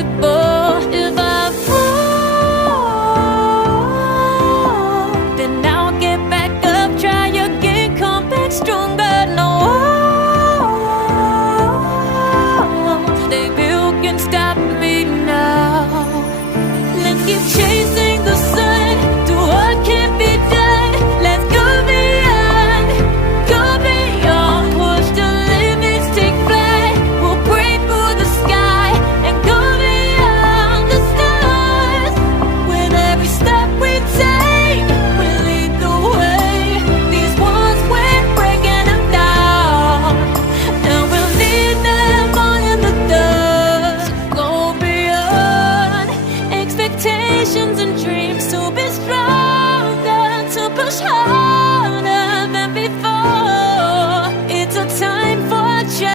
impossible. If I fall, then I'll get back up, try again, come back stronger. No, baby, who can stop me now? Let's keep chasing the sun to what can't be done. Let's go beyond, push the limits, take flight. We'll break through the sky and go beyond the stars. With every step we take, we lead the way. These walls we're breaking them down, and we'll lead them on in the dark. Go beyond expectations and dreams, to be stronger, to push hard.